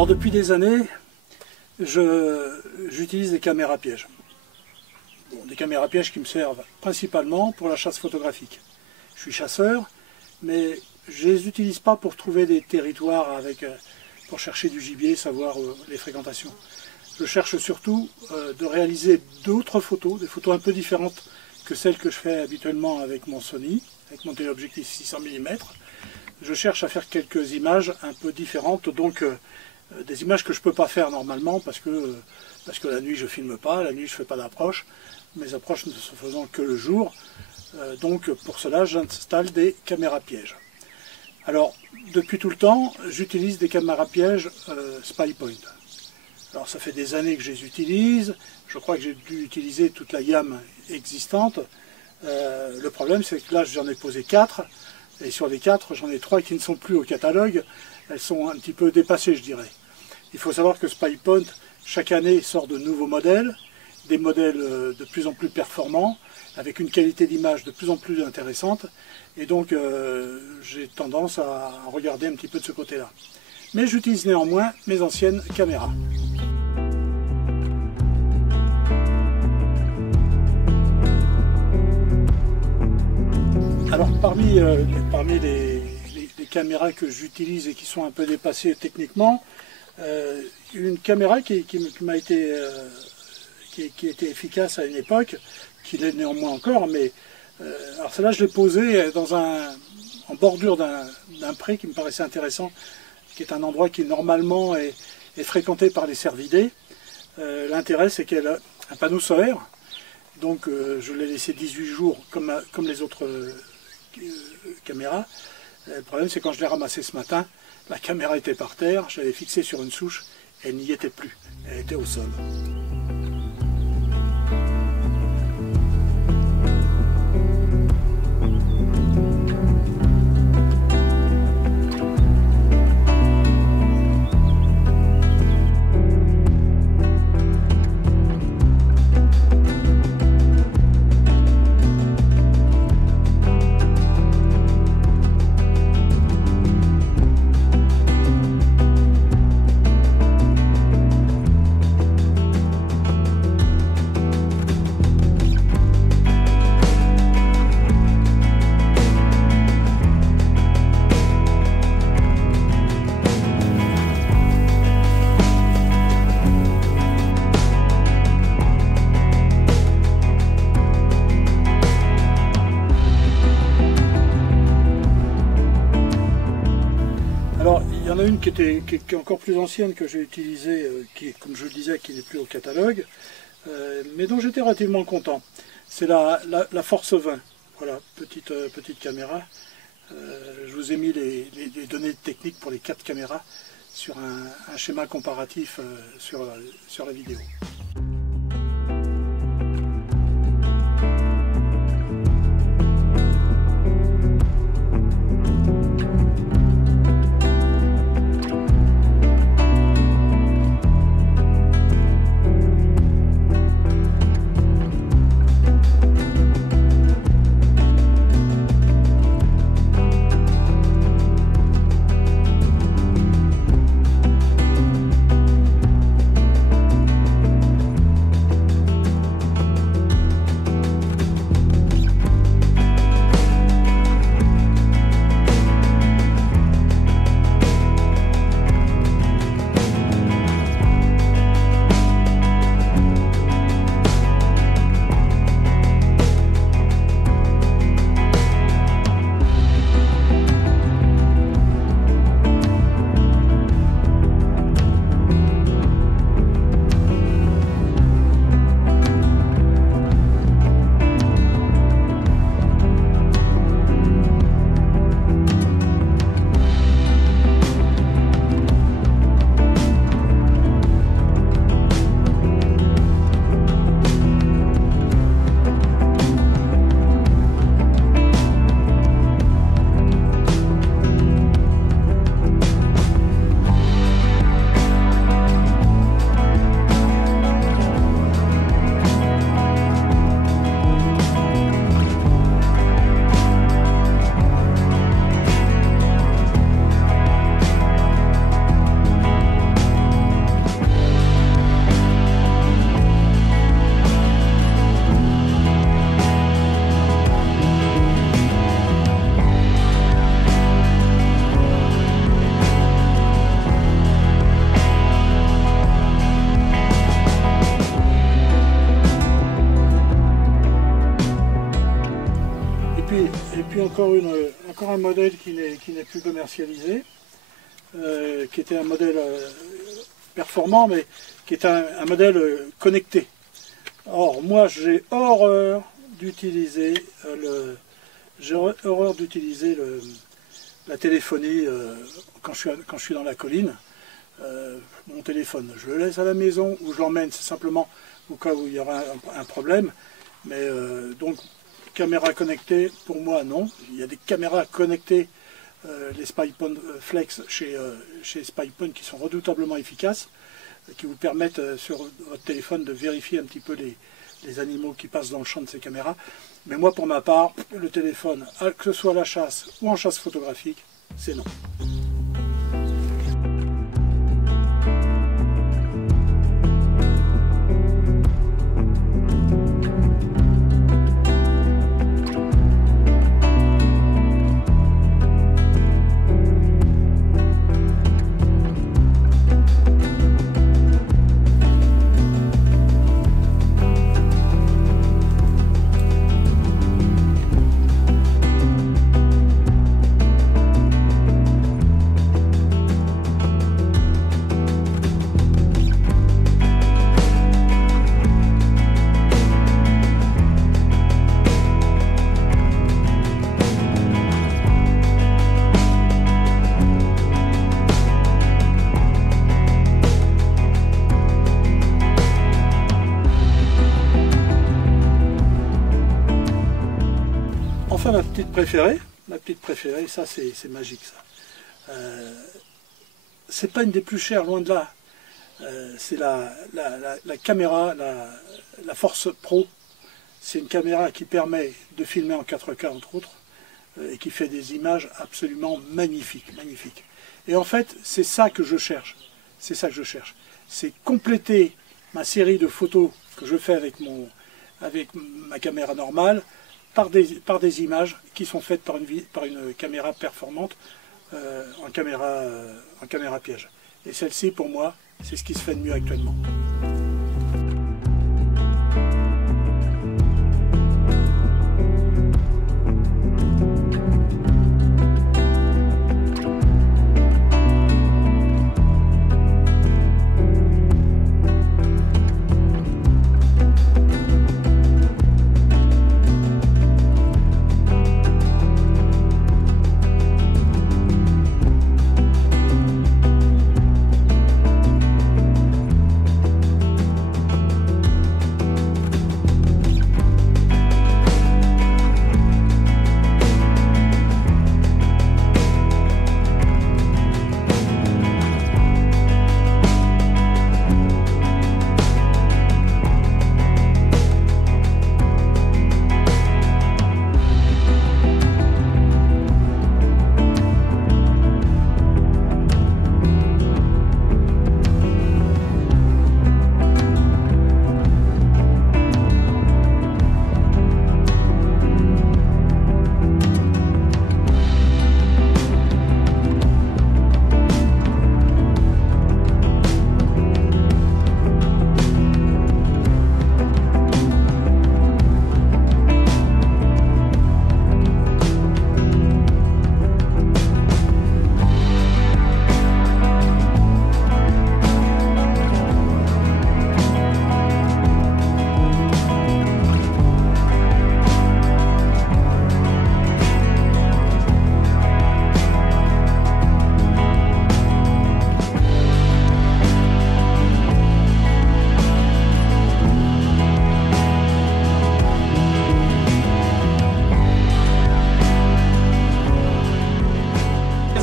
Alors depuis des années, j'utilise des caméras pièges. Bon, des caméras pièges qui me servent principalement pour la chasse photographique. Je suis chasseur, mais je ne les utilise pas pour trouver des territoires, pour chercher du gibier, savoir les fréquentations. Je cherche surtout de réaliser d'autres photos, des photos un peu différentes que celles que je fais habituellement avec mon Sony, avec mon téléobjectif 600 mm. Je cherche à faire quelques images un peu différentes, donc des images que je ne peux pas faire normalement parce que la nuit je ne filme pas, la nuit je ne fais pas d'approche, mes approches ne se faisant que le jour. Donc pour cela j'installe des caméras pièges. Alors depuis tout le temps j'utilise des caméras pièges SpyPoint. Alors ça fait des années que je les utilise, je crois que j'ai dû utiliser toute la gamme existante. Le problème c'est que là j'en ai posé 4, et sur les 4 j'en ai 3 qui ne sont plus au catalogue, elles sont un petit peu dépassées je dirais. Il faut savoir que SpyPoint chaque année sort de nouveaux modèles, des modèles de plus en plus performants, avec une qualité d'image de plus en plus intéressante, et donc j'ai tendance à regarder un petit peu de ce côté-là. Mais j'utilise néanmoins mes anciennes caméras. Alors parmi les caméras que j'utilise et qui sont un peu dépassées techniquement, une caméra qui était efficace à une époque, qui l'est néanmoins encore, mais alors celle-là je l'ai posée en bordure d'un pré qui me paraissait intéressant, qui est un endroit qui normalement est fréquenté par les cervidés. L'intérêt c'est qu'elle a un panneau solaire, donc je l'ai laissé 18 jours comme les autres caméras. Le problème c'est quand je l'ai ramassée ce matin, la caméra était par terre, je l'avais fixée sur une souche, elle n'y était plus, elle était au sol. Il y en a une qui est encore plus ancienne que j'ai utilisée, comme je le disais, qui n'est plus au catalogue, mais dont j'étais relativement content. C'est la Force 20. Voilà, petite caméra. Je vous ai mis les données techniques pour les 4 caméras sur un schéma comparatif sur la vidéo. puis encore un modèle qui n'est plus commercialisé, qui était un modèle performant, mais qui est un modèle connecté. Or, moi, j'ai horreur d'utiliser la téléphonie quand je suis dans la colline. Mon téléphone, je le laisse à la maison ou je l'emmène, c'est simplement au cas où il y aura un problème. Mais donc, caméra connectée, pour moi, non. Il y a des caméras connectées, les SpyPhone Flex chez SpyPhone qui sont redoutablement efficaces, qui vous permettent sur votre téléphone de vérifier un petit peu les animaux qui passent dans le champ de ces caméras. Mais moi, pour ma part, le téléphone, que ce soit à la chasse ou en chasse photographique, c'est non. Enfin, ma petite préférée, ça c'est magique ça. C'est pas une des plus chères, loin de là. C'est la caméra, la Force Pro. C'est une caméra qui permet de filmer en 4K entre autres, et qui fait des images absolument magnifiques. Et en fait, c'est ça que je cherche. C'est compléter ma série de photos que je fais avec ma caméra normale, par des images qui sont faites par une caméra performante en caméra piège. Et celle-ci, pour moi, c'est ce qui se fait de mieux actuellement.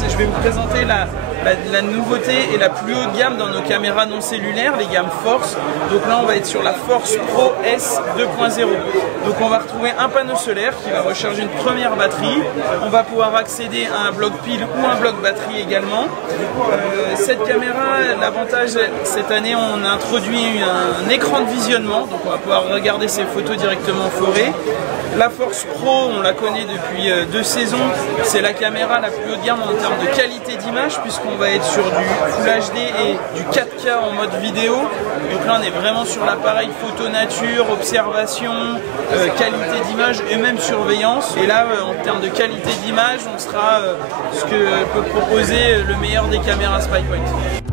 Je vais vous présenter la nouveauté et la plus haute gamme dans nos caméras non cellulaires, les gammes Force. Donc là on va être sur la Force Pro S 2.0. Donc on va retrouver un panneau solaire qui va recharger une première batterie. On va pouvoir accéder à un bloc pile ou un bloc batterie également. Cette caméra, l'avantage cette année, on a introduit un écran de visionnement. Donc on va pouvoir regarder ses photos directement en forêt. La Force Pro, on la connaît depuis 2 saisons, c'est la caméra la plus haut de gamme en termes de qualité d'image, puisqu'on va être sur du Full HD et du 4K en mode vidéo. Donc là on est vraiment sur l'appareil photo nature, observation, qualité d'image et même surveillance. Et là en termes de qualité d'image, on sera ce que peut proposer le meilleur des caméras SpyPoint.